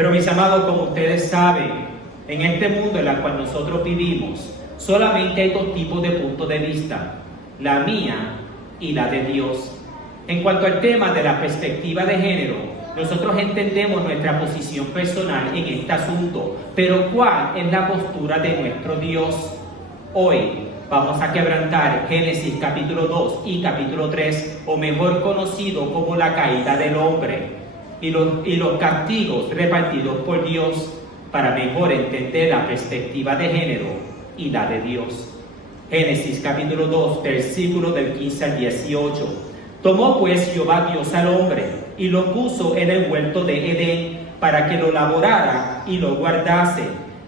Pero mis amados, como ustedes saben, en este mundo en el cual nosotros vivimos, solamente hay dos tipos de puntos de vista, la mía y la de Dios. En cuanto al tema de la perspectiva de género, nosotros entendemos nuestra posición personal en este asunto, pero ¿cuál es la postura de nuestro Dios? Hoy vamos a quebrantar Génesis capítulo 2 y capítulo 3, o mejor conocido como la caída del hombre, y los castigos repartidos por Dios, para mejor entender la perspectiva de género y la de Dios. Génesis capítulo 2, versículos del 15 al 18. Tomó pues Jehová Dios al hombre y lo puso en el huerto de Edén para que lo laborara y lo guardase.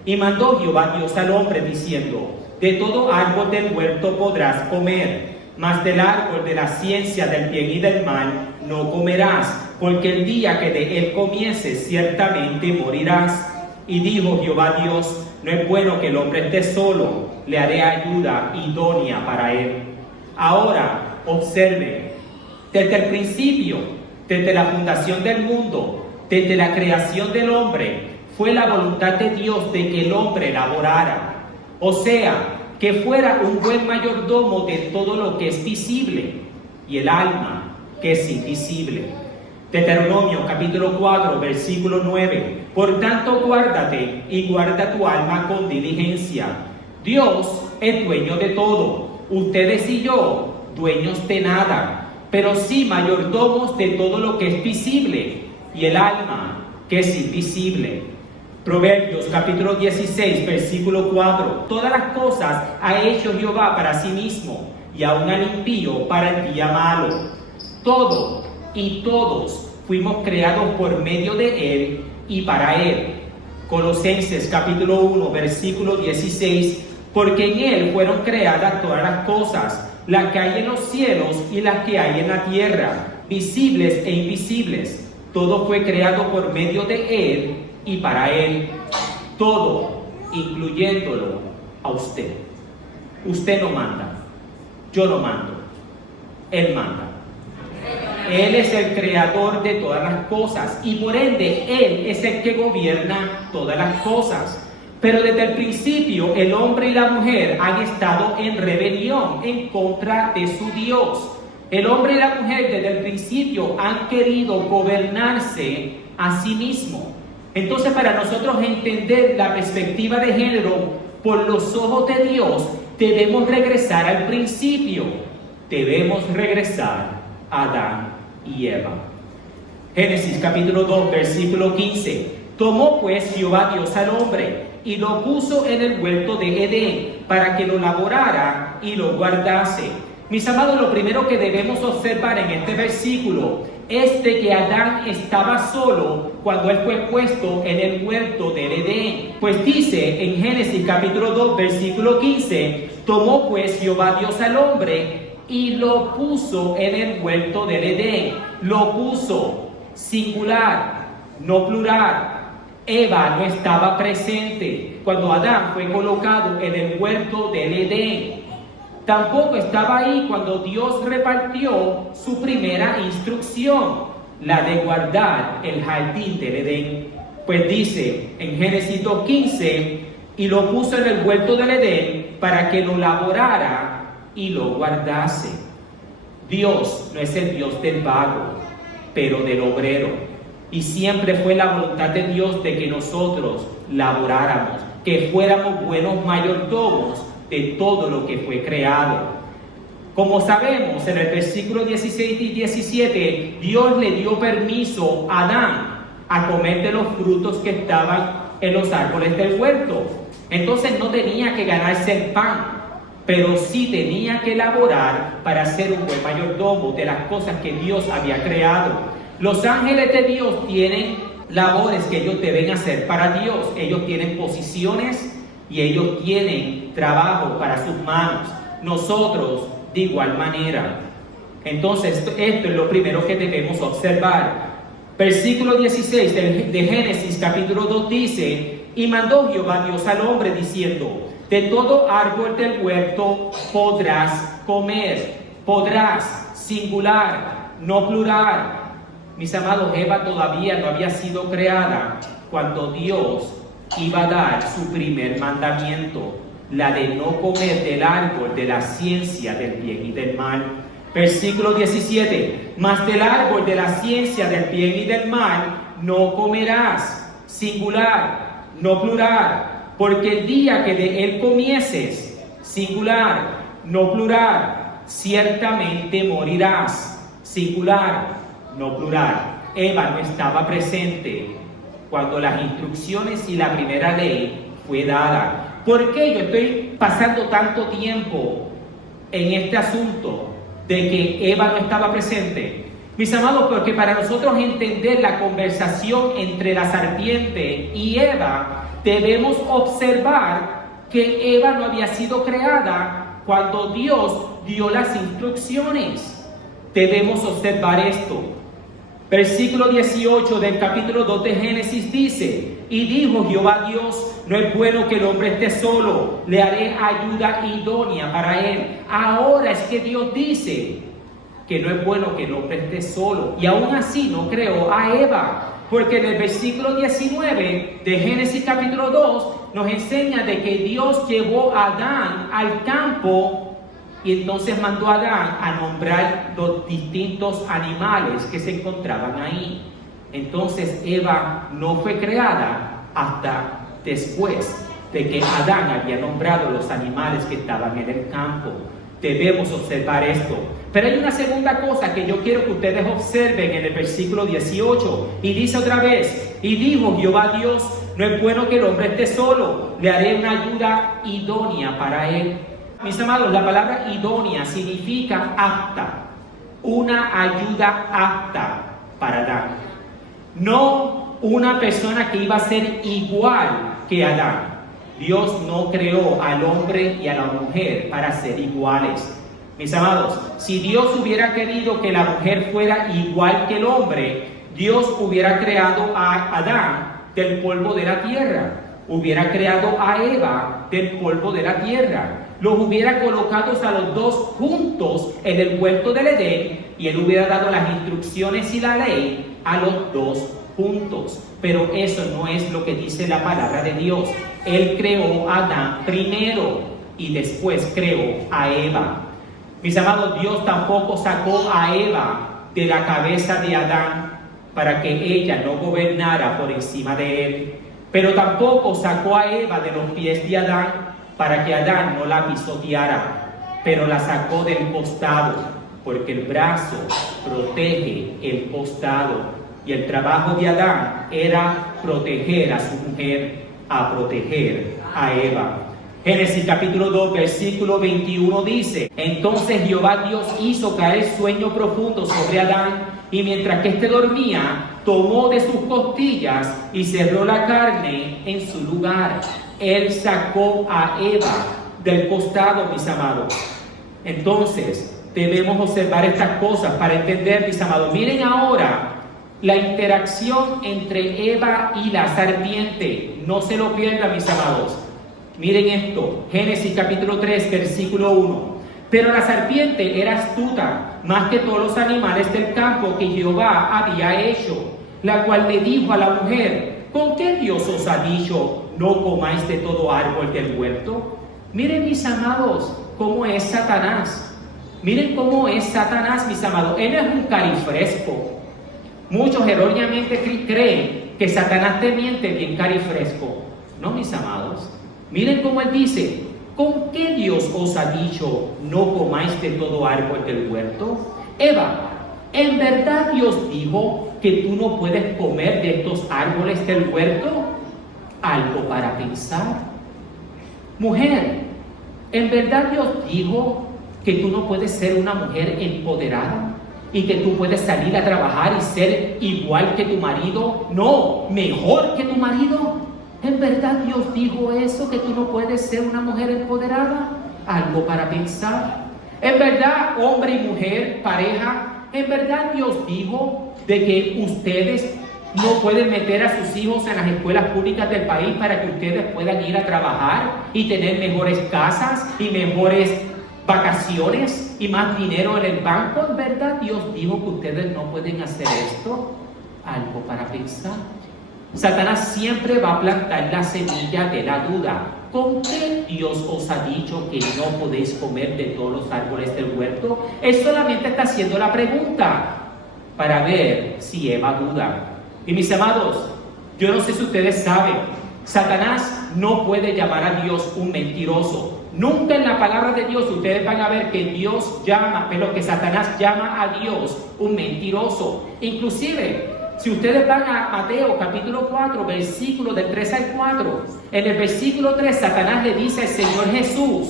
Y mandó Jehová Dios al hombre diciendo: de todo árbol del huerto podrás comer, mas del árbol de la ciencia del bien y del mal no comerás, porque el día que de él comieses ciertamente morirás. Y dijo Jehová Dios: no es bueno que el hombre esté solo, le haré ayuda idónea para él. Ahora, observen, desde el principio, desde la fundación del mundo, desde la creación del hombre, fue la voluntad de Dios de que el hombre laborara. O sea, que fuera un buen mayordomo de todo lo que es visible y el alma que es invisible. Deuteronomio capítulo 4, versículo 9. Por tanto, guárdate y guarda tu alma con diligencia. Dios es dueño de todo. Ustedes y yo, dueños de nada, pero sí mayordomos de todo lo que es visible y el alma que es invisible. Proverbios capítulo 16, versículo 4. Todas las cosas ha hecho Jehová para sí mismo, y aun al impío para el día malo. Todo y todos fuimos creados por medio de Él y para Él. Colosenses capítulo 1, versículo 16. Porque en Él fueron creadas todas las cosas, las que hay en los cielos y las que hay en la tierra, visibles e invisibles. Todo fue creado por medio de Él y para Él. Todo, incluyéndolo a usted. Usted no manda, yo no mando, Él manda. Él es el creador de todas las cosas y por ende Él es el que gobierna todas las cosas. Pero desde el principio el hombre y la mujer han estado en rebelión en contra de su Dios. El hombre y la mujer desde el principio han querido gobernarse a sí mismos. Entonces, para nosotros entender la perspectiva de género por los ojos de Dios, debemos regresar al principio. Debemos regresar a Adán y Eva. Génesis capítulo 2, versículo 15. Tomó pues Jehová Dios al hombre y lo puso en el huerto de Edén para que lo laborara y lo guardase. Mis amados, lo primero que debemos observar en este versículo es de que Adán estaba solo cuando él fue puesto en el huerto del Edén. Pues dice en Génesis capítulo 2, versículo 15, tomó pues Jehová Dios al hombre y lo puso en el huerto del Edén. Lo puso, singular, no plural. Eva no estaba presente cuando Adán fue colocado en el huerto del Edén. Tampoco estaba ahí cuando Dios repartió su primera instrucción, la de guardar el jardín del Edén. Pues dice en Génesis 2:15, y lo puso en el huerto del Edén para que lo laborara y lo guardase. Dios no es el Dios del vago, pero del obrero. Y siempre fue la voluntad de Dios de que nosotros laboráramos, que fuéramos buenos mayordomos de todo lo que fue creado. Como sabemos, en el versículo 16 y 17, Dios le dio permiso a Adán a comer de los frutos que estaban en los árboles del huerto. Entonces no tenía que ganarse el pan, pero sí tenía que laborar para ser un buen mayordomo de las cosas que Dios había creado. Los ángeles de Dios tienen labores que ellos deben hacer para Dios. Ellos tienen posiciones y ellos tienen trabajo para sus manos. Nosotros de igual manera. Entonces esto es lo primero que debemos observar. Versículo 16 de Génesis capítulo 2 dice: y mandó Jehová Dios al hombre diciendo: de todo árbol del huerto podrás comer. Podrás, singular, no plural. Mis amados, Eva todavía no había sido creada cuando Dios iba a dar su primer mandamiento, la de no comer del árbol de la ciencia del bien y del mal. Versículo 17, mas del árbol de la ciencia del bien y del mal no comerás, singular, no plural, porque el día que de él comieses, singular, no plural, ciertamente morirás, singular, no plural. Eva no estaba presente cuando las instrucciones y la primera ley fue dada. ¿Por qué yo estoy pasando tanto tiempo en este asunto de que Eva no estaba presente? Mis amados, porque para nosotros entender la conversación entre la serpiente y Eva, debemos observar que Eva no había sido creada cuando Dios dio las instrucciones. Debemos observar esto. Versículo 18 del capítulo 2 de Génesis dice: y dijo Jehová Dios, no es bueno que el hombre esté solo, le haré ayuda idónea para él. Ahora es que Dios dice que no es bueno que el hombre esté solo, y aún así no creó a Eva, porque en el versículo 19 de Génesis capítulo 2 nos enseña de que Dios llevó a Adán al campo. Y entonces mandó a Adán a nombrar los distintos animales que se encontraban ahí. Entonces Eva no fue creada hasta después de que Adán había nombrado los animales que estaban en el campo. Debemos observar esto. Pero hay una segunda cosa que yo quiero que ustedes observen en el versículo 18. Y dice otra vez: y dijo Jehová Dios, no es bueno que el hombre esté solo, le haré una ayuda idónea para él. Mis amados, la palabra idónea significa apta, una ayuda apta para Adán. No una persona que iba a ser igual que Adán. Dios no creó al hombre y a la mujer para ser iguales. Mis amados, si Dios hubiera querido que la mujer fuera igual que el hombre, Dios hubiera creado a Adán del polvo de la tierra, hubiera creado a Eva del polvo de la tierra. Los hubiera colocado a los dos juntos en el huerto del Edén y él hubiera dado las instrucciones y la ley a los dos juntos. Pero eso no es lo que dice la palabra de Dios. Él creó a Adán primero y después creó a Eva. Mis amados, Dios tampoco sacó a Eva de la cabeza de Adán para que ella no gobernara por encima de él. Pero tampoco sacó a Eva de los pies de Adán para que Adán no la pisoteara, pero la sacó del costado, porque el brazo protege el costado, y el trabajo de Adán era proteger a su mujer, a proteger a Eva. Génesis capítulo 2, versículo 21 dice: entonces Jehová Dios hizo caer sueño profundo sobre Adán, y mientras que éste dormía, tomó de sus costillas y cerró la carne en su lugar. Él sacó a Eva del costado, mis amados. Entonces, debemos observar estas cosas para entender, mis amados. Miren ahora la interacción entre Eva y la serpiente. No se lo pierdan, mis amados. Miren esto, Génesis capítulo 3, versículo 1. Pero la serpiente era astuta, más que todos los animales del campo que Jehová había hecho, la cual le dijo a la mujer: ¿con qué Dios os ha dicho, no comáis de todo árbol del huerto? Miren, mis amados, cómo es Satanás. Miren cómo es Satanás, mis amados. Él es un carifresco. Muchos erróneamente creen que Satanás te miente bien carifresco. No, mis amados. Miren cómo él dice: ¿con qué Dios os ha dicho, no comáis de todo árbol del huerto? Eva, ¿en verdad Dios dijo que tú no puedes comer de estos árboles del huerto? Algo para pensar. Mujer, ¿en verdad Dios dijo que tú no puedes ser una mujer empoderada y que tú puedes salir a trabajar y ser igual que tu marido? No, mejor que tu marido. ¿En verdad Dios dijo eso, que tú no puedes ser una mujer empoderada? Algo para pensar. ¿En verdad, hombre y mujer, pareja, en verdad Dios dijo de que ustedes no pueden meter a sus hijos en las escuelas públicas del país para que ustedes puedan ir a trabajar y tener mejores casas y mejores vacaciones y más dinero en el banco? ¿En verdad Dios dijo que ustedes no pueden hacer esto? Algo para pensar. Satanás siempre va a plantar la semilla de la duda. ¿Con qué Dios os ha dicho que no podéis comer de todos los árboles del huerto? Él solamente está haciendo la pregunta para ver si Eva duda. Y mis amados, yo no sé si ustedes saben, Satanás no puede llamar a Dios un mentiroso. Nunca en la palabra de Dios ustedes van a ver que Dios llama, pero que Satanás llama a Dios un mentiroso. Inclusive, si ustedes van a Mateo capítulo 4, versículos del 3 al 4, en el versículo 3 Satanás le dice al Señor Jesús: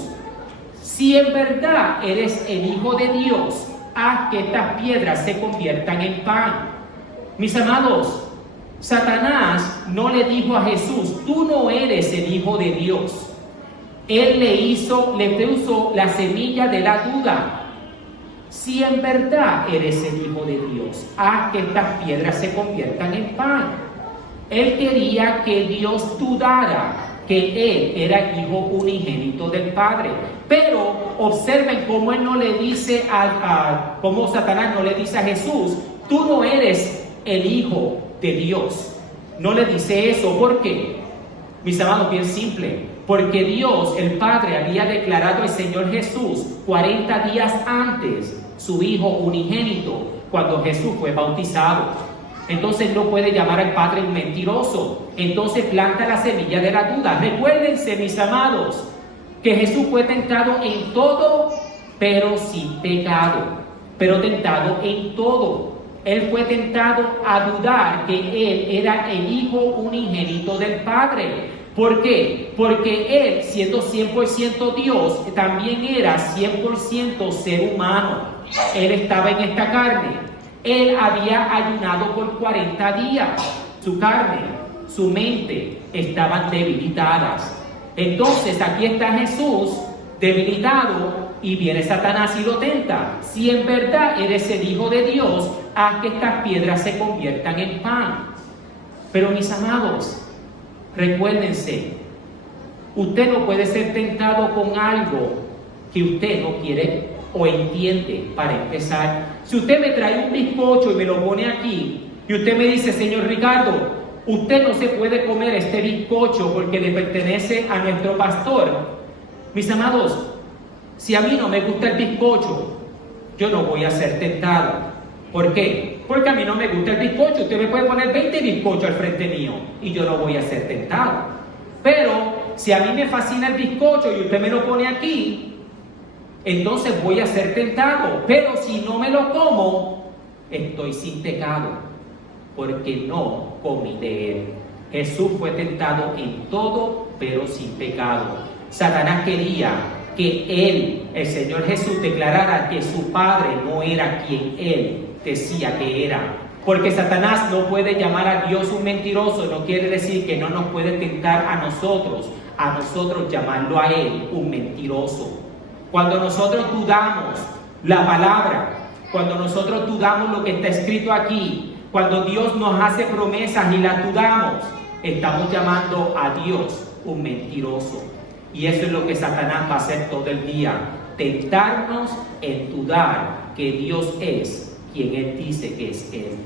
si en verdad eres el Hijo de Dios, haz que estas piedras se conviertan en pan. Mis amados, Satanás no le dijo a Jesús: tú no eres el Hijo de Dios. Él le puso la semilla de la duda. Si en verdad eres el Hijo de Dios, haz que estas piedras se conviertan en pan. Él quería que Dios dudara que Él era el Hijo unigénito del Padre. Pero observen cómo Él no le dice cómo Satanás no le dice a Jesús: tú no eres el Hijo de Dios. No le dice eso. ¿Por qué? Mis amados, bien simple. Porque Dios, el Padre, había declarado al Señor Jesús 40 días antes su Hijo unigénito, cuando Jesús fue bautizado. Entonces no puede llamar al Padre un mentiroso. Entonces planta la semilla de la duda. Recuérdense, mis amados, que Jesús fue tentado en todo, pero sin pecado. Pero tentado en todo. Él fue tentado a dudar que Él era el Hijo unigénito del Padre. ¿Por qué? Porque Él, siendo 100% Dios, también era 100% ser humano. Él estaba en esta carne. Él había ayunado por 40 días. Su carne, su mente estaban debilitadas. Entonces aquí está Jesús debilitado y viene Satanás y lo tenta. Si en verdad eres el Hijo de Dios, haz que estas piedras se conviertan en pan. Pero mis amados, recuérdense, usted no puede ser tentado con algo que usted no quiere o entiende. Para empezar, si usted me trae un bizcocho y me lo pone aquí, y usted me dice: señor Ricardo, usted no se puede comer este bizcocho porque le pertenece a nuestro pastor. Mis amados, si a mí no me gusta el bizcocho, yo no voy a ser tentado. ¿Por qué? Porque a mí no me gusta el bizcocho. Usted me puede poner 20 bizcochos al frente mío y yo no voy a ser tentado. Pero si a mí me fascina el bizcocho y usted me lo pone aquí, entonces voy a ser tentado. Pero si no me lo como, estoy sin pecado, porque no comí de él. Jesús fue tentado en todo, pero sin pecado. Satanás quería que él, el Señor Jesús, declarara que su Padre no era quien él decía que era. Porque Satanás no puede llamar a Dios un mentiroso. No quiere decir que no nos puede tentar a nosotros llamarlo a él un mentiroso. Cuando nosotros dudamos la palabra, cuando nosotros dudamos lo que está escrito aquí, cuando Dios nos hace promesas y las dudamos, estamos llamando a Dios un mentiroso. Y eso es lo que Satanás va a hacer todo el día: tentarnos en dudar que Dios es quien Él dice que es Él.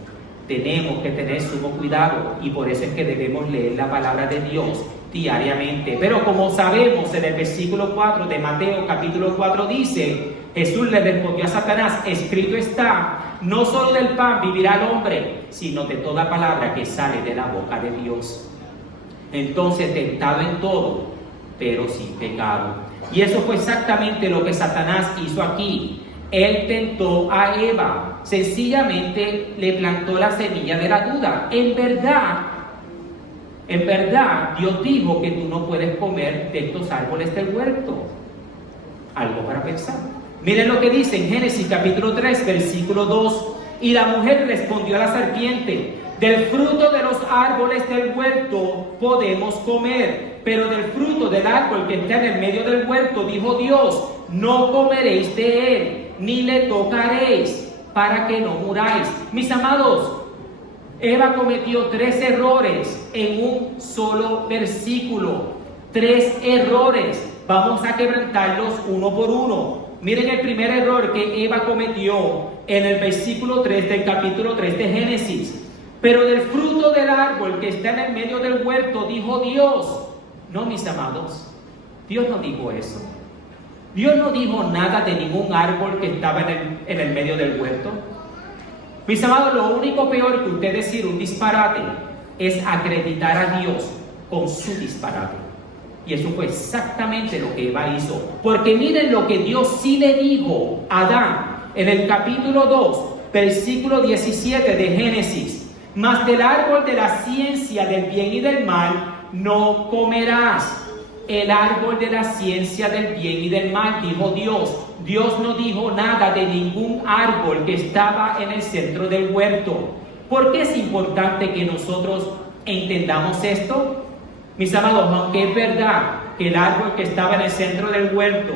Tenemos que tener sumo cuidado, y por eso es que debemos leer la palabra de Dios diariamente. Pero como sabemos, en el versículo 4 de Mateo capítulo 4 dice: Jesús le respondió a Satanás: escrito está, no solo del pan vivirá el hombre, sino de toda palabra que sale de la boca de Dios. Entonces, tentado en todo, pero sin pecado. Y eso fue exactamente lo que Satanás hizo aquí. Él tentó a Eva, sencillamente le plantó la semilla de la duda. En verdad, Dios dijo que tú no puedes comer de estos árboles del huerto. Algo para pensar. Miren lo que dice en Génesis capítulo 3, versículo 2. Y la mujer respondió a la serpiente: del fruto de los árboles del huerto podemos comer, pero del fruto del árbol que está en el medio del huerto, dijo Dios, no comeréis de él, ni le tocaréis, para que no muráis. Mis amados, Eva cometió 3 errores en un solo versículo. 3 errores. Vamos a quebrantarlos uno por uno. Miren el primer error que Eva cometió en el versículo 3 del capítulo 3 de Génesis. Pero del fruto del árbol que está en el medio del huerto, dijo Dios. No, mis amados, Dios no dijo eso. Dios no dijo nada de ningún árbol que estaba en el medio del huerto. Mis amados, lo único peor que usted decir un disparate es acreditar a Dios con su disparate. Y eso fue exactamente lo que Eva hizo. Porque miren lo que Dios sí le dijo a Adán en el capítulo 2, versículo 17 de Génesis. Mas del árbol de la ciencia del bien y del mal no comerás. El árbol de la ciencia del bien y del mal, dijo Dios. Dios no dijo nada de ningún árbol que estaba en el centro del huerto. ¿Por qué es importante que nosotros entendamos esto? Mis amados, aunque es verdad que el árbol que estaba en el centro del huerto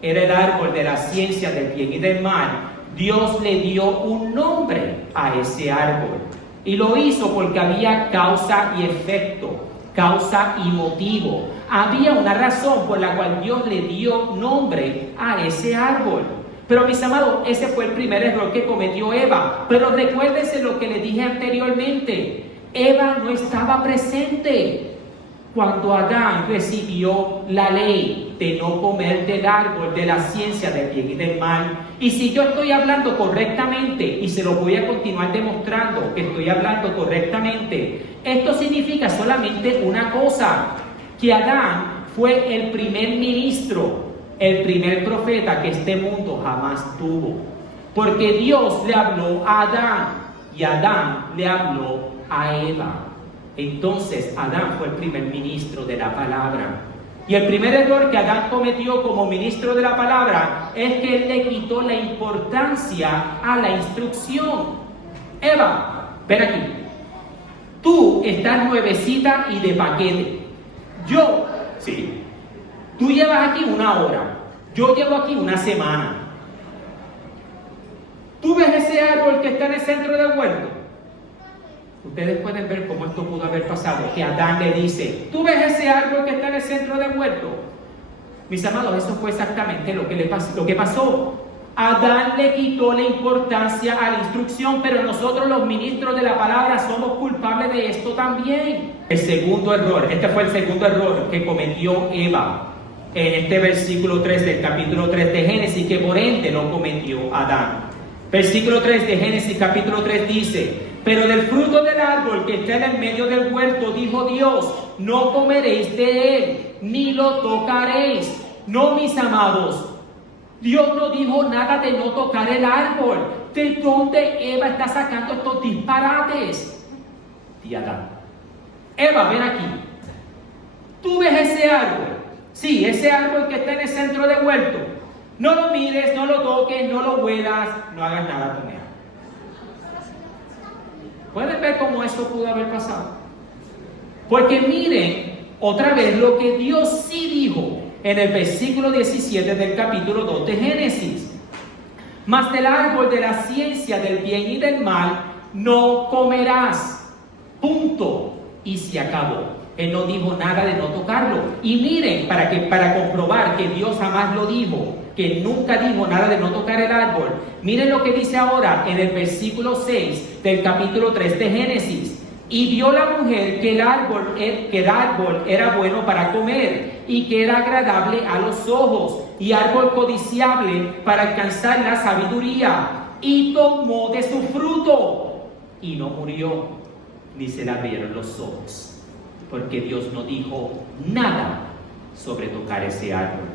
era el árbol de la ciencia del bien y del mal, Dios le dio un nombre a ese árbol. Y lo hizo porque había causa y efecto, causa y motivo. Había una razón por la cual Dios le dio nombre a ese árbol. Pero mis amados, ese fue el primer error que cometió Eva. Pero recuérdense lo que le dije anteriormente. Eva no estaba presente cuando Adán recibió la ley de no comer del árbol de la ciencia del bien y del mal. Y si yo estoy hablando correctamente, y se lo voy a continuar demostrando que estoy hablando correctamente, esto significa solamente una cosa, que Adán fue el primer ministro, el primer profeta que este mundo jamás tuvo. Porque Dios le habló a Adán y Adán le habló a Eva. Entonces Adán fue el primer ministro de la palabra. Y el primer error que Adán cometió como ministro de la palabra es que él le quitó la importancia a la instrucción. Eva, ven aquí. Tú estás nuevecita y de paquete. Yo, sí. Tú llevas aquí una hora. Yo llevo aquí una semana. ¿Tú ves ese árbol que está en el centro del huerto? Ustedes pueden ver cómo esto pudo haber pasado, que Adán le dice, ¿tú ves ese árbol que está en el centro del huerto? Mis amados, eso fue exactamente lo que pasó. Adán le quitó la importancia a la instrucción, pero nosotros los ministros de la palabra somos culpables de esto también. El segundo error, este fue el segundo error que cometió Eva en este versículo 3 del capítulo 3 de Génesis, que por ende lo cometió Adán. Versículo 3 de Génesis capítulo 3 dice, pero del fruto del árbol que está en el medio del huerto, dijo Dios, no comeréis de él, ni lo tocaréis. No, mis amados, Dios no dijo nada de no tocar el árbol. ¿De dónde Eva está sacando estos disparates? De Adán. Eva, ven aquí. ¿Tú ves ese árbol? Sí, ese árbol que está en el centro del huerto. No lo mires, no lo toques, no lo huelas, no hagas nada con él. ¿Pueden ver cómo eso pudo haber pasado? Porque miren otra vez lo que Dios sí dijo en el versículo 17 del capítulo 2 de Génesis. Mas del árbol de la ciencia del bien y del mal no comerás. Punto. Y se acabó. Él no dijo nada de no tocarlo. Y miren, para comprobar que Dios jamás lo dijo, que nunca dijo nada de no tocar el árbol, miren lo que dice ahora en el versículo 6 del capítulo 3 de Génesis. Y vio la mujer que el árbol era bueno para comer y que era agradable a los ojos y árbol codiciable para alcanzar la sabiduría, y tomó de su fruto y no murió, ni se le abrieron los ojos, porque Dios no dijo nada sobre tocar ese árbol.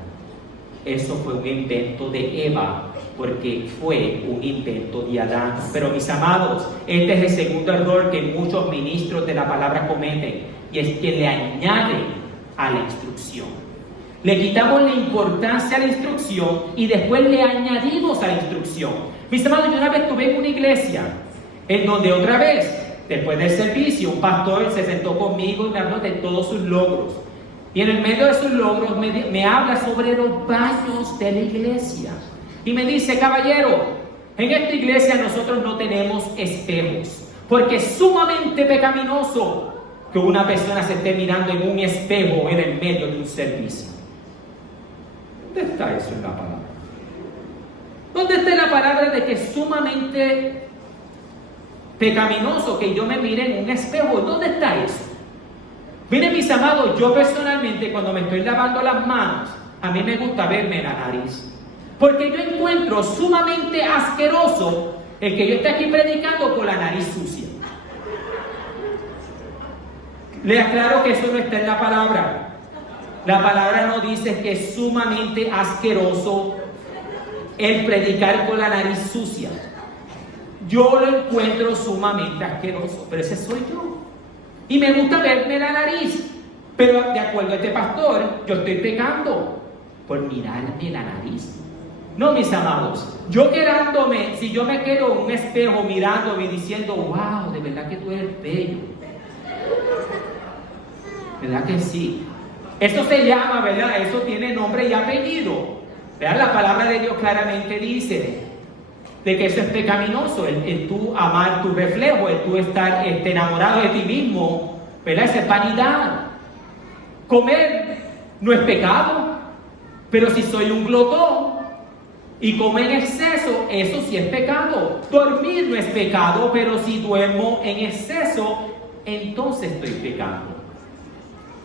Eso fue un invento de Eva, porque fue un invento de Adán. Pero mis amados, este es el segundo error que muchos ministros de la palabra cometen, y es que le añaden a la instrucción. Le quitamos la importancia a la instrucción y después le añadimos a la instrucción. Mis amados, yo una vez estuve en una iglesia en donde otra vez, después del servicio, un pastor se sentó conmigo y me habló de todos sus logros. Y en el medio de sus logros me habla sobre los baños de la iglesia. Y me dice, caballero, en esta iglesia nosotros no tenemos espejos, porque es sumamente pecaminoso que una persona se esté mirando en un espejo en el medio de un servicio. ¿Dónde está eso en la palabra? ¿Dónde está la palabra de que es sumamente pecaminoso que yo me mire en un espejo. ¿Dónde está eso? Miren, mis amados, yo personalmente cuando me estoy lavando las manos, a mí me gusta verme la nariz. Porque yo encuentro sumamente asqueroso el que yo esté aquí predicando con la nariz sucia. Le aclaro que eso no está en la palabra. La palabra no dice que es sumamente asqueroso el predicar con la nariz sucia. Yo lo encuentro sumamente asqueroso, pero ese soy yo. Y me gusta verme la nariz. Pero de acuerdo a este pastor, yo estoy pecando por mirarme la nariz. No, mis amados, yo quedándome, si yo me quedo en un espejo mirándome y diciendo, wow, de verdad que tú eres bello. ¿Verdad que sí? Eso se llama, ¿verdad? Eso tiene nombre y apellido. ¿Verdad? La palabra de Dios claramente dice de que eso es pecaminoso, el tú amar tu reflejo, el tú estar enamorado de ti mismo, ¿verdad? Esa es vanidad. Comer no es pecado, pero si soy un glotón y como en exceso, eso sí es pecado. Dormir no es pecado, pero si duermo en exceso, entonces estoy pecando.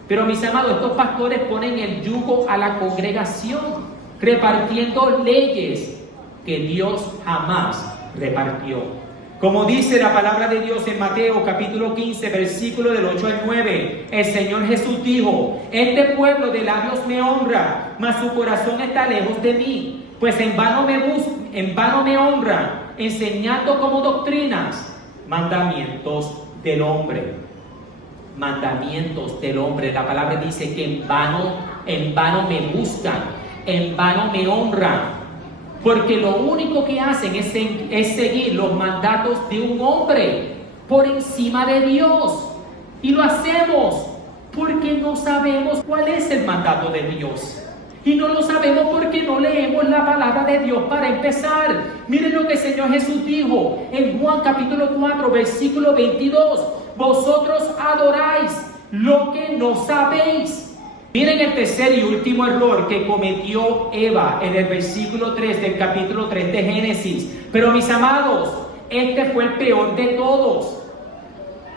Pero mis amados, estos pastores ponen el yugo a la congregación, repartiendo leyes que Dios jamás repartió. Como dice la palabra de Dios en Mateo capítulo 15, versículo del 8 al 9, el Señor Jesús dijo, este pueblo de labios me honra, mas su corazón está lejos de mí, pues en vano me honran, enseñando como doctrinas mandamientos del hombre. Mandamientos del hombre. La palabra dice que en vano me buscan, en vano me honran. Porque lo único que hacen es seguir los mandatos de un hombre por encima de Dios. Y lo hacemos porque no sabemos cuál es el mandato de Dios. Y no lo sabemos porque no leemos la palabra de Dios para empezar. Miren lo que el Señor Jesús dijo en Juan capítulo 4, versículo 22. Vosotros adoráis lo que no sabéis. Miren el tercer y último error que cometió Eva en el versículo 3 del capítulo 3 de Génesis. Pero mis amados, este fue el peor de todos.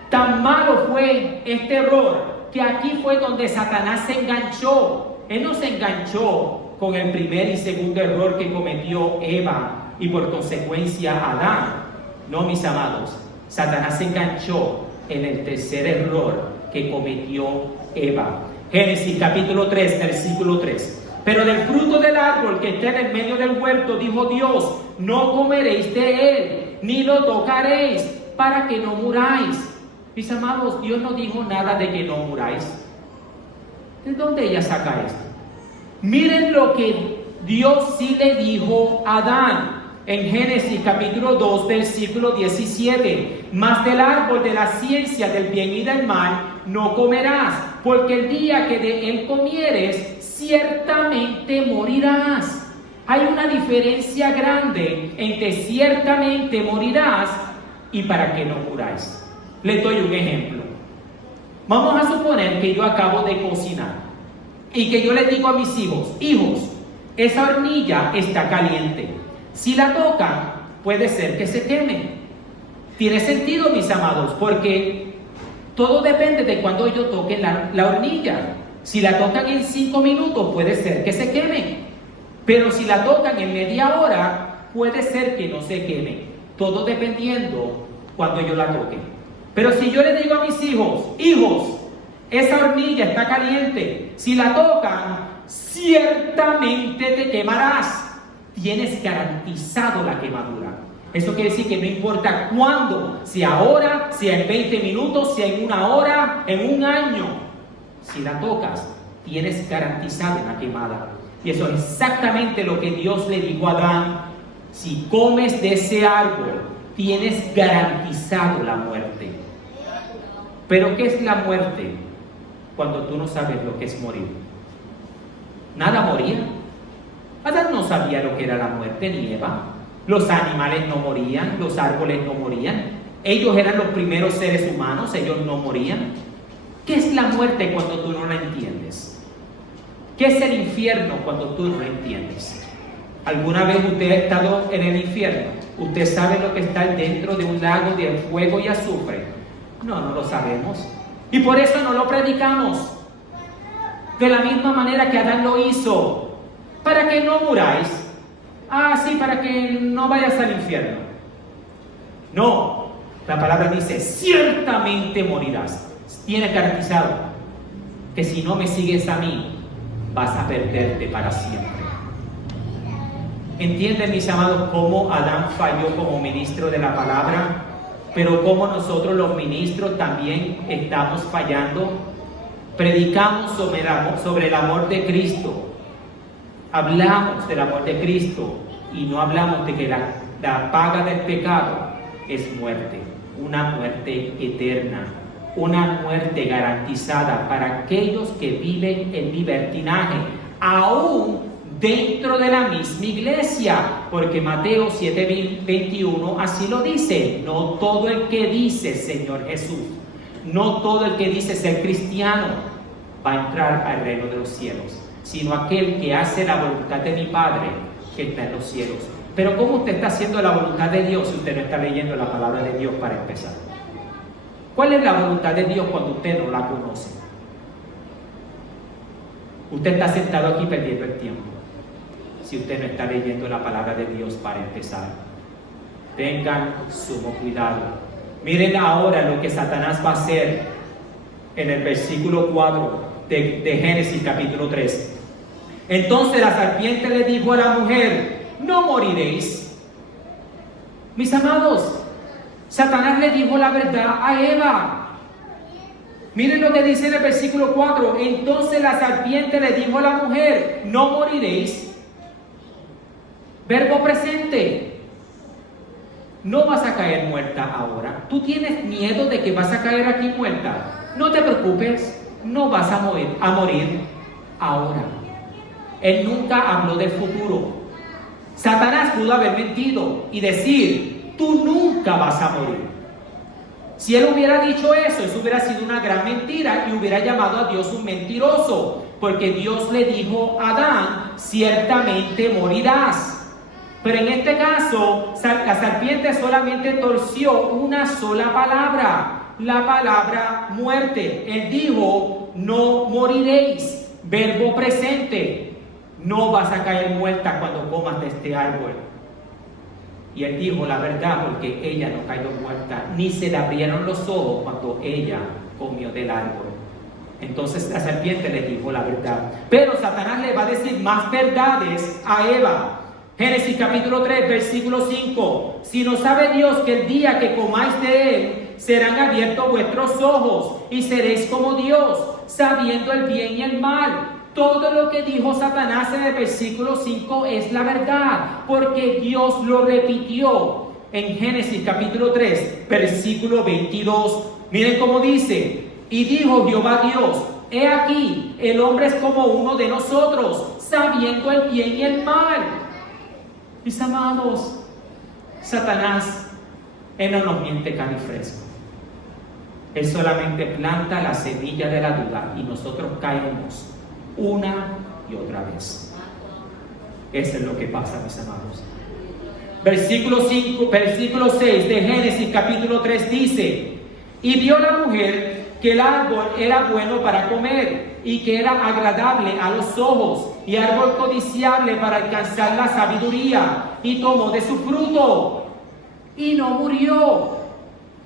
Tan malo fue este error que aquí fue donde Satanás se enganchó. Él no se enganchó con el primer y segundo error que cometió Eva y por consecuencia Adán. No, mis amados, Satanás se enganchó en el tercer error que cometió Eva. Génesis capítulo 3, versículo 3. Pero del fruto del árbol que está en el medio del huerto, dijo Dios, no comeréis de él, ni lo tocaréis, para que no muráis. Mis amados, Dios no dijo nada de que no muráis. ¿De dónde ella saca esto? Miren lo que Dios sí le dijo a Adán en Génesis capítulo 2, versículo 17. Mas del árbol de la ciencia del bien y del mal no comerás, porque el día que de él comieres, ciertamente morirás. Hay una diferencia grande entre ciertamente morirás y para que no muráis. Les doy un ejemplo. Vamos a suponer que yo acabo de cocinar y que yo le digo a mis hijos, esa hornilla está caliente. Si la tocan, puede ser que se queme. Tiene sentido, mis amados, porque todo depende de cuando yo toque la hornilla. Si la tocan en 5 minutos, puede ser que se queme. Pero si la tocan en media hora, puede ser que no se queme. Todo dependiendo cuando yo la toque. Pero si yo le digo a mis hijos, esa hornilla está caliente. Si la tocan, ciertamente te quemarás. Tienes garantizado la quemadura. Eso quiere decir que no importa cuándo, si ahora, si en 20 minutos, si en 1 hora, en 1 año, si la tocas, tienes garantizada una quemada. Y eso es exactamente lo que Dios le dijo a Adán. Si comes de ese árbol, tienes garantizado la muerte. Pero ¿qué es la muerte? Cuando tú no sabes lo que es morir. Nada moría. Adán no sabía lo que era la muerte, ni Eva. Los animales no morían, los árboles no morían. Ellos eran los primeros seres humanos, ellos no morían. ¿Qué es la muerte cuando tú no la entiendes? ¿Qué es el infierno cuando tú no lo entiendes? ¿Alguna vez usted ha estado en el infierno? ¿Usted sabe lo que está dentro de un lago de fuego y azufre? No, no lo sabemos. Y por eso no lo predicamos. De la misma manera que Adán lo hizo. Para que no muráis. Ah, sí, para que no vayas al infierno. No, la palabra dice, ciertamente morirás. Tienes garantizado que si no me sigues a mí, vas a perderte para siempre. ¿Entienden, mis amados, cómo Adán falló como ministro de la palabra? Pero cómo nosotros los ministros también estamos fallando. Predicamos sobre el amor de Cristo. Hablamos del amor de Cristo y no hablamos de que la paga del pecado es muerte. Una muerte eterna. Una muerte garantizada para aquellos que viven en libertinaje. Aún dentro de la misma iglesia, porque Mateo 7:21 así lo dice. No todo el que dice Señor Jesús, no todo el que dice ser cristiano va a entrar al reino de los cielos, sino aquel que hace la voluntad de mi Padre que está en los cielos. Pero ¿cómo usted está haciendo la voluntad de Dios si usted no está leyendo la palabra de Dios para empezar? ¿Cuál es la voluntad de Dios cuando usted no la conoce? Usted está sentado aquí perdiendo el tiempo si usted no está leyendo la palabra de Dios para empezar. Tengan sumo cuidado. Miren ahora lo que Satanás va a hacer en el versículo 4 de Génesis capítulo 3. Entonces la serpiente le dijo a la mujer, no moriréis. Mis amados, Satanás le dijo la verdad a Eva. Miren lo que dice en el versículo 4. Entonces la serpiente le dijo a la mujer, no moriréis. Verbo presente. No vas a caer muerta ahora. ¿Tú tienes miedo de que vas a caer aquí muerta? No te preocupes, no vas a morir ahora. Él nunca habló del futuro. Satanás pudo haber mentido y decir, tú nunca vas a morir. Si él hubiera dicho eso hubiera sido una gran mentira y hubiera llamado a Dios un mentiroso, porque Dios le dijo a Adán, ciertamente morirás. Pero en este caso, la serpiente solamente torció una sola palabra, la palabra muerte. Él dijo, no moriréis, verbo presente. No vas a caer muerta cuando comas de este árbol. Y él dijo la verdad porque ella no cayó muerta, ni se le abrieron los ojos cuando ella comió del árbol. Entonces la serpiente le dijo la verdad. Pero Satanás le va a decir más verdades a Eva. Génesis capítulo 3, versículo 5. Si no sabe Dios que el día que comáis de él, serán abiertos vuestros ojos y seréis como Dios, sabiendo el bien y el mal. Todo lo que dijo Satanás en el versículo 5 es la verdad, porque Dios lo repitió en Génesis capítulo 3, versículo 22. Miren cómo dice, y dijo Jehová Dios, he aquí, el hombre es como uno de nosotros, sabiendo el bien y el mal. Mis amados, Satanás, él no nos miente carne fresco. Él solamente planta la semilla de la duda y nosotros caemos una y otra vez. Eso es lo que pasa, mis amados. Versículo 6 de Génesis capítulo 3 dice, y vio la mujer que el árbol era bueno para comer y que era agradable a los ojos y árbol codiciable para alcanzar la sabiduría, y tomó de su fruto y no murió,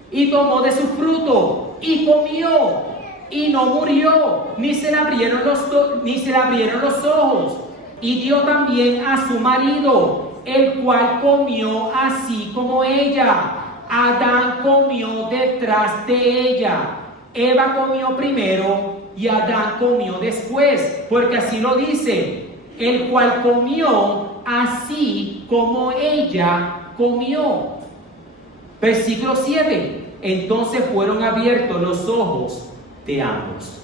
y tomó de su fruto y comió y no murió, ni se le abrieron los ojos, y dio también a su marido, el cual comió así como ella. Adán comió detrás de ella. Eva comió primero y Adán comió después, porque así lo dice, el cual comió así como ella comió. Versículo 7. Entonces fueron abiertos los ojos de ambos.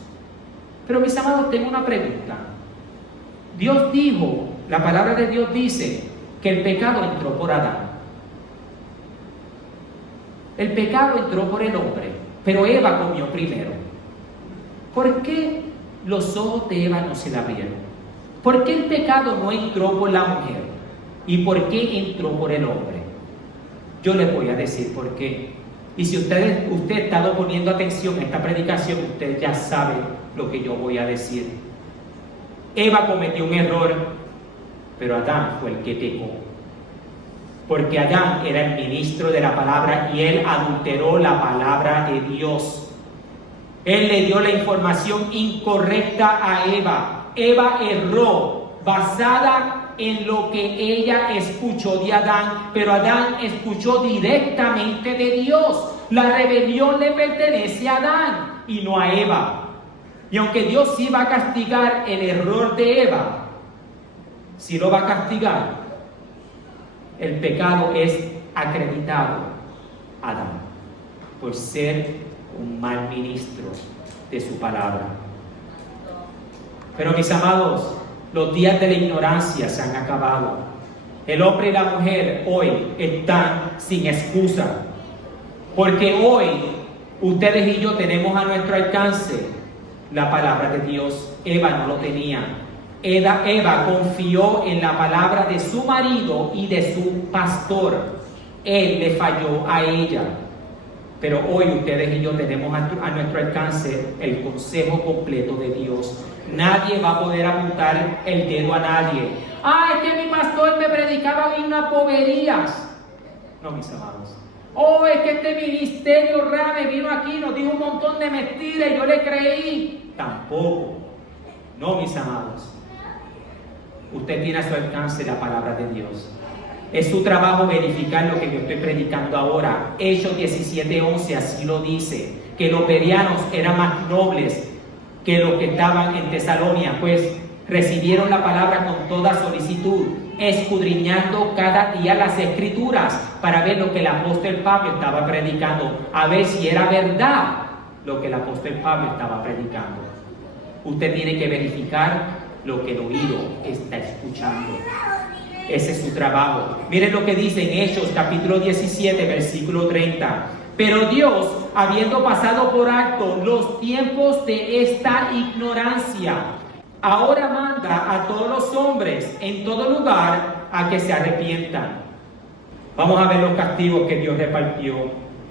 Pero mis amados, tengo una pregunta. Dios dijo, la palabra de Dios dice que el pecado entró por Adán. El pecado entró por el hombre, pero Eva comió primero. ¿Por qué los ojos de Eva no se le abrieron? ¿Por qué el pecado no entró por la mujer? ¿Y por qué entró por el hombre? Yo les voy a decir por qué. Y si usted ha estado poniendo atención a esta predicación, usted ya sabe lo que yo voy a decir. Eva cometió un error, pero Adán fue el que pecó. Porque Adán era el ministro de la palabra y él adulteró la palabra de Dios. Él le dio la información incorrecta a Eva. Eva erró basada en lo que ella escuchó de Adán, pero Adán escuchó directamente de Dios. La rebelión le pertenece a Adán y no a Eva. Y aunque Dios sí va a castigar el error de Eva, sí lo va a castigar, el pecado es acreditado a Adán por ser un mal ministro de su palabra. Pero mis amados, los días de la ignorancia se han acabado. El hombre y la mujer hoy están sin excusa. Porque hoy ustedes y yo tenemos a nuestro alcance la palabra de Dios. Eva no lo tenía. Eva confió en la palabra de su marido y de su pastor. Él le falló a ella. Pero hoy ustedes y yo tenemos a nuestro alcance el consejo completo de Dios. Nadie va a poder apuntar el dedo a nadie. Es que mi pastor me predicaba unas boberías. No, mis amados. Es que este ministerio Rame vino aquí, nos dijo un montón de mentiras y yo le creí. Tampoco. No, mis amados. Usted tiene a su alcance la palabra de Dios. Es su trabajo verificar lo que yo estoy predicando ahora. Hechos 17:11 así lo dice, que los bereanos eran más nobles que los que estaban en Tesalónica, pues recibieron la palabra con toda solicitud, escudriñando cada día las escrituras para ver lo que el apóstol Pablo estaba predicando, a ver si era verdad lo que el apóstol Pablo estaba predicando. Usted tiene que verificar lo que el oído está escuchando. Ese es su trabajo. Miren lo que dice en Hechos capítulo 17, versículo 30. Pero Dios, habiendo pasado por alto los tiempos de esta ignorancia, ahora manda a todos los hombres en todo lugar a que se arrepientan. Vamos a ver los castigos que Dios repartió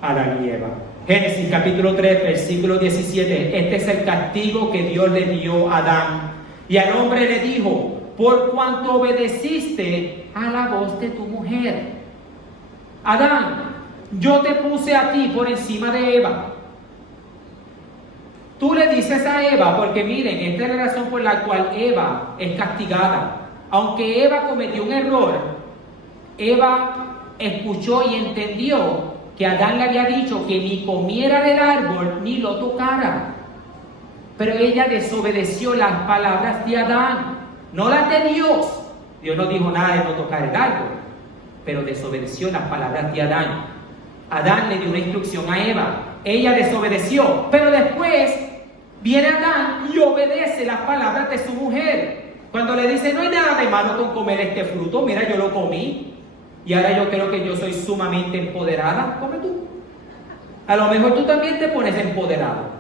a Adán y Eva. Génesis capítulo 3, versículo 17. Este es el castigo que Dios le dio a Adán. Y al hombre le dijo: por cuanto obedeciste a la voz de tu mujer. Adán, yo te puse a ti por encima de Eva. Tú le dices a Eva, porque miren, esta es la razón por la cual Eva es castigada. Aunque Eva cometió un error, Eva escuchó y entendió que Adán le había dicho que ni comiera del árbol ni lo tocara. Pero ella desobedeció las palabras de Adán, no las de Dios. Dios no dijo nada de no tocar el árbol, pero desobedeció las palabras de Adán. Adán le dio una instrucción a Eva, ella desobedeció, pero después viene Adán y obedece las palabras de su mujer. Cuando le dice: no hay nada de malo con comer este fruto, mira, yo lo comí y ahora yo creo que yo soy sumamente empoderada, come tú. A lo mejor tú también te pones empoderado.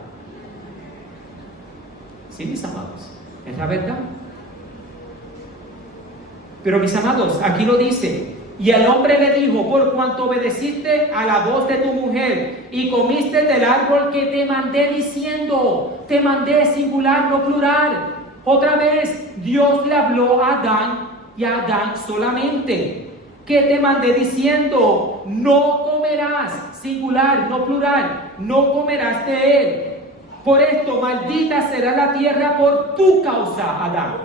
Sí, mis amados, es la verdad. Pero mis amados, aquí lo dice: y al hombre le dijo: por cuanto obedeciste a la voz de tu mujer y comiste del árbol que te mandé diciendo. Te mandé singular, no plural. Otra vez Dios le habló a Adán y a Adán solamente. Que te mandé diciendo: no comerás, singular, no plural, no comerás de él. Por esto maldita será la tierra por tu causa, Adán.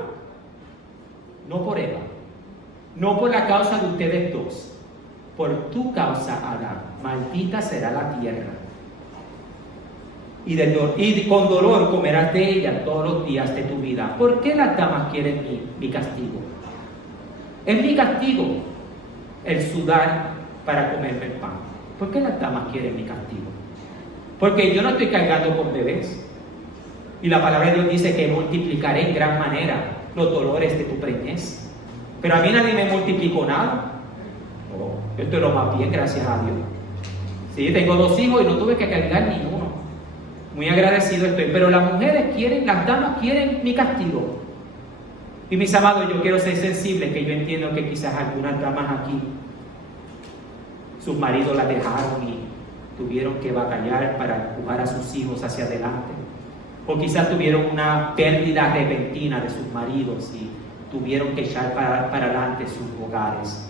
No por Eva. No por la causa de ustedes dos. Por tu causa, Adán. Maldita será la tierra. Y con dolor comerás de ella todos los días de tu vida. ¿Por qué las damas quieren mi castigo? Es mi castigo el sudar para comerme el pan. ¿Por qué las damas quieren mi castigo? Porque yo no estoy cargando con bebés. Y la palabra de Dios dice que multiplicaré en gran manera los dolores de tu preñez. Pero a mí nadie me multiplicó nada. Yo estoy lo más bien, gracias a Dios. Sí, tengo 2 hijos y no tuve que cargar ninguno. Muy agradecido estoy. Pero las mujeres quieren, las damas quieren mi castigo. Y mis amados, yo quiero ser sensible, que yo entiendo que quizás algunas damas aquí, sus maridos la dejaron y tuvieron que batallar para empujar a sus hijos hacia adelante. O quizás tuvieron una pérdida repentina de sus maridos y tuvieron que echar para adelante sus hogares.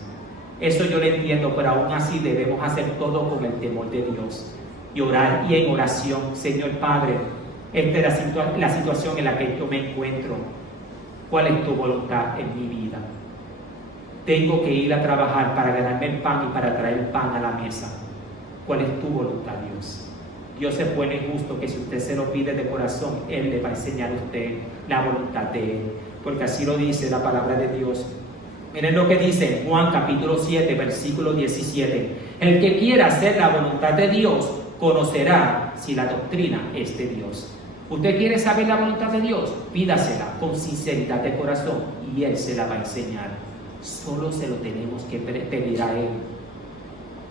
Eso yo lo entiendo, pero aún así debemos hacer todo con el temor de Dios y orar, y en oración: Señor Padre, esta es la situación en la que yo me encuentro. ¿Cuál es tu voluntad en mi vida? Tengo que ir a trabajar para ganarme el pan y para traer pan a la mesa. ¿Cuál es tu voluntad, Dios? Dios es bueno y justo, que si usted se lo pide de corazón, Él le va a enseñar a usted la voluntad de Él, porque así lo dice la palabra de Dios. Miren lo que dice Juan capítulo 7, versículo 17. El que quiera hacer la voluntad de Dios conocerá si la doctrina es de Dios. ¿Usted quiere saber la voluntad de Dios? Pídasela con sinceridad de corazón y Él se la va a enseñar. Solo se lo tenemos que pedir a Él.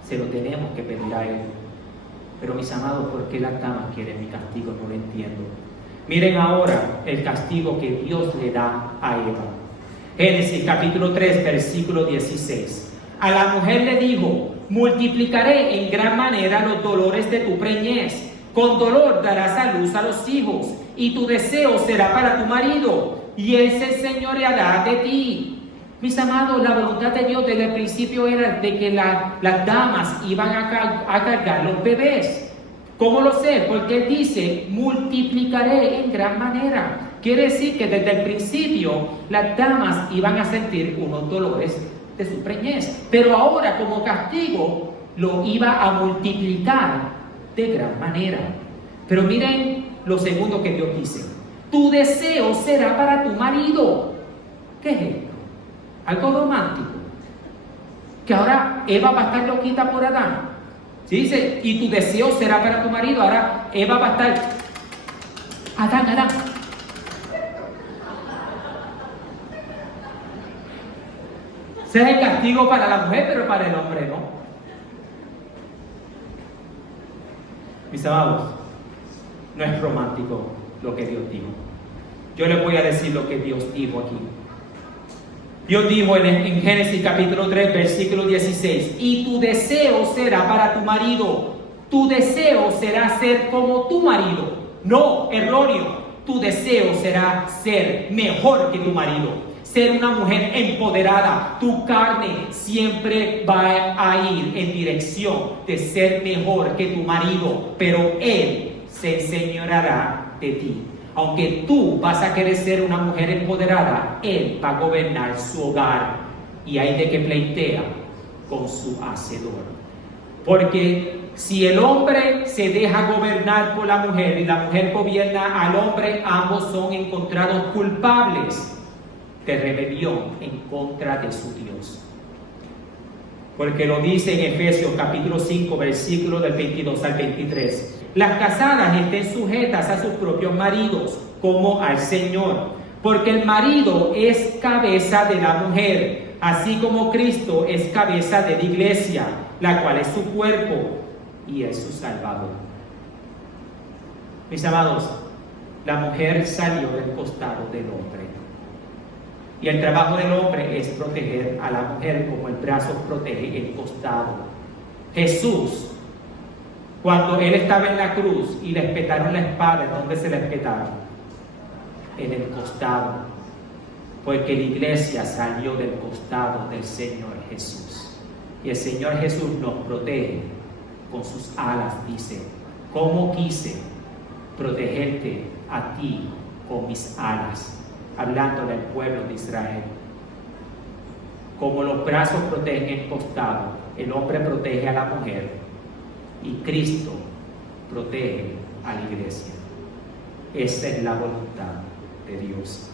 Se lo tenemos que pedir a Él. Pero mis amados, ¿por qué las damas quieren mi castigo? No lo entiendo. Miren ahora el castigo que Dios le da a Eva. Génesis capítulo 3, versículo 16. A la mujer le dijo: multiplicaré en gran manera los dolores de tu preñez. Con dolor darás a luz a los hijos, y tu deseo será para tu marido, y él se enseñoreará de ti. Mis amados, la voluntad de Dios desde el principio era de que las damas iban a cargar los bebés. ¿Cómo lo sé? Porque Él dice: multiplicaré en gran manera. Quiere decir que desde el principio las damas iban a sentir unos dolores de su preñez, pero ahora como castigo lo iba a multiplicar de gran manera. Pero miren lo segundo que Dios dice: tu deseo será para tu marido. ¿Qué es esto? Algo romántico. Que ahora Eva va a estar loquita por Adán. ¿Sí? Dice: y tu deseo será para tu marido. Ahora Eva va a estar: Adán. Ese es el castigo para la mujer, pero para el hombre no. Mis amados, no es romántico lo que Dios dijo. Yo les voy a decir lo que Dios dijo aquí. Dios dijo en Génesis capítulo 3, versículo 16: y tu deseo será para tu marido. Tu deseo será ser como tu marido. No, erróneo. Tu deseo será ser mejor que tu marido. Ser una mujer empoderada. Tu carne siempre va a ir en dirección de ser mejor que tu marido, pero Él se enseñoreará de ti. Aunque tú vas a querer ser una mujer empoderada, Él va a gobernar su hogar, y hay de que pleitea con su hacedor. Porque si el hombre se deja gobernar por la mujer y la mujer gobierna al hombre, ambos son encontrados culpables de rebelión en contra de su Dios. Porque lo dice en Efesios capítulo 5, versículos del 22 al 23. Las casadas estén sujetas a sus propios maridos, como al Señor, porque el marido es cabeza de la mujer, así como Cristo es cabeza de la iglesia, la cual es su cuerpo y es su Salvador. Mis amados, la mujer salió del costado del hombre. Y el trabajo del hombre es proteger a la mujer como el brazo protege el costado. Jesús, cuando Él estaba en la cruz y le espetaron la espada, ¿dónde se la espetaron? En el costado. Porque la iglesia salió del costado del Señor Jesús. Y el Señor Jesús nos protege con sus alas, dice: ¿cómo quise protegerte a ti con mis alas? Hablando del pueblo de Israel. Como los brazos protegen el costado, el hombre protege a la mujer y Cristo protege a la iglesia. Esa es la voluntad de Dios.